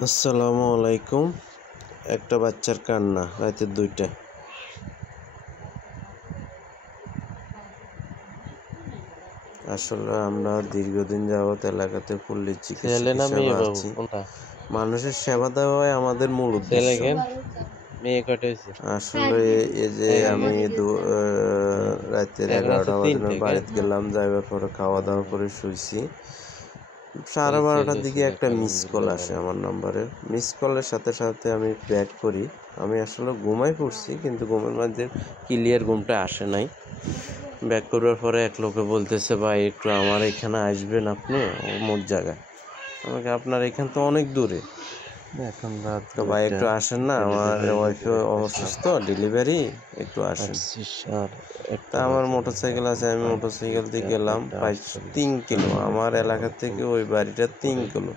আসসালামু আলাইকুম। একটা বাচ্চার কান্না রাতের 2টায়। আসলে আমরা দীর্ঘদিন যাবৎ এলাকাতে পল্লী চিকিৎসক হিসেবে আছি। মানুষের সেবা দেওয়াই আমাদের মূল উদ্দেশ্য। আসলে এই যে আমি রাতের 11টা বাজে বাড়িতে গেলাম, যাইবার পরে খাওয়া দাওয়া করে শুইছি। 12:30টার দিকে একটা মিস কল আসে আমার নম্বরে। মিস কলের সাথে সাথে আমি ব্যাক করি। আমি আসলে ঘুমাই পড়ছি, কিন্তু ঘুমের মধ্যে ক্লিয়ার ঘুমটা আসে নাই। ব্যাক করার পরে এক লোকে বলতেছে, ভাই একটু আমার এখানে আসবেন আপনি, অমুক জায়গায়। আমাকে আপনার এখান তো অনেক দূরে, এখন রাত তো ভাই একটু আসেন না, আমার ওয়াইফ অসুস্থ, ডেলিভারি, একটু আসেন। তা আমার মোটরসাইকেল আছে, আমি মোটরসাইকেল দিয়ে গেলাম। প্রায় 3 কিলো, আমার এলাকা থেকে ওই বাড়িটা 3 কিলো।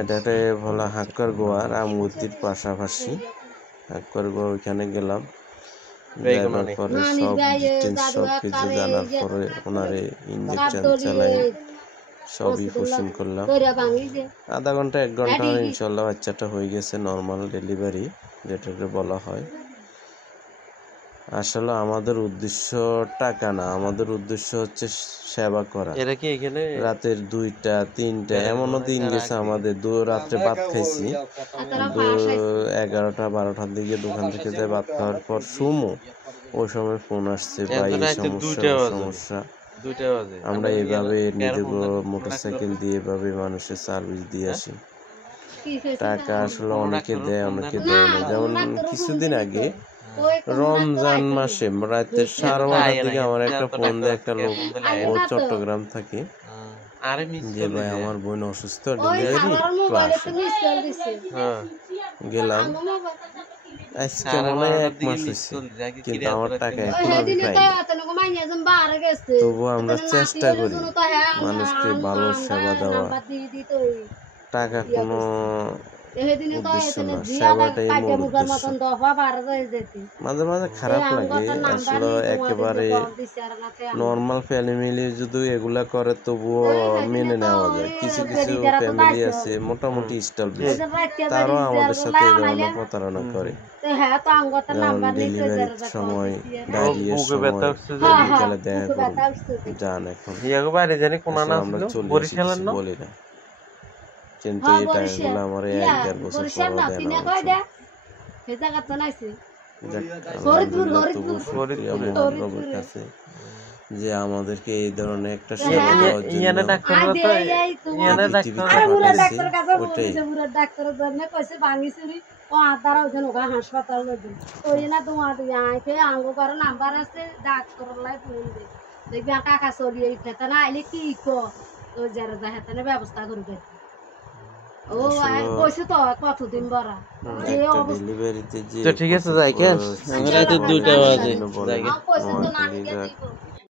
এটা বলা হাক্কার গোয়া, রামগতির পাশাপাশি হাক্কার গোয়া। ওইখানে গেলাম, যাওয়ার পরে সব ডিটেলস সব কিছু জানার পরে ওনারে ইঞ্জেকশন চালাই সবই পোষণ করলাম। আধা ঘন্টা 1 ঘন্টা ইনশাল্লাহ বাচ্চাটা হয়ে গেছে নর্মাল ডেলিভারি, যেটাকে বলা হয়। আসলে আমাদের উদ্দেশ্য টাকা না, আমাদের উদ্দেশ্য হচ্ছে সেবা করা। রাতের 2টা 3টা এমনও দিন গেছে আমাদের, রাত্রে ভাত খাইছি 11টা 12টার দিকে, দোকান থেকে যাই ভাত খাওয়ার পর সুমো, ওই সময় ফোন আসছে, ভাই এই সমস্যা। আমরা এইভাবে নিজের মোটরসাইকেল দিয়ে এভাবে মানুষের সার্ভিস দিয়ে আসি। টাকা আসলে অনেকে দেয়, অনেকে দেয় না। যেমন কিছুদিন আগে রমজান মাসে রাতে 12:30টার দিকে আমার একটা ফোন দেয় একটা লোক, ও চট্টগ্রাম থাকে, যে ভাই আমার বোন অসুস্থ, ডেলিভারি, একটু আসে। গেলাম, আজকে মনে হয় 1 মাস হয়েছে, কিন্তু আমার টাকা এখন আমি পাইনি। তবুও আমরা চেষ্টা করি মানুষকে ভালো সেবা দেওয়া। টাকা কোনো উদ্দেশ্য না, সেবাটাই মূল উদ্দেশ্য। মাঝে মাঝে খারাপ লাগে আসলে, একেবারে নর্মাল ফ্যামিলি যদি এগুলা করে তবুও মেনে নেওয়া যায়। কিছু কিছু ফ্যামিলি আছে মোটামুটি স্টাবলিশ, তারাও আমাদের সাথে এই ধরনের প্রতারণা করে। যেমন ডেলিভারির সময়, ডায়রিয়ার সময়, বিকালে দেখা করুন যান, এখন আমরা চলে আসি, বলি না, কিন্তু এই টাকাগুলো আমার 1-1.5 বছর পরও দেয় না। মহাপ্রভুর কাছে যে আমাদেরকে এই ধরনের একটা সেবা দেওয়ার জন্য ব্যবস্থা করবে। ঠিক আছে, যাই কেন 2টা বাজে।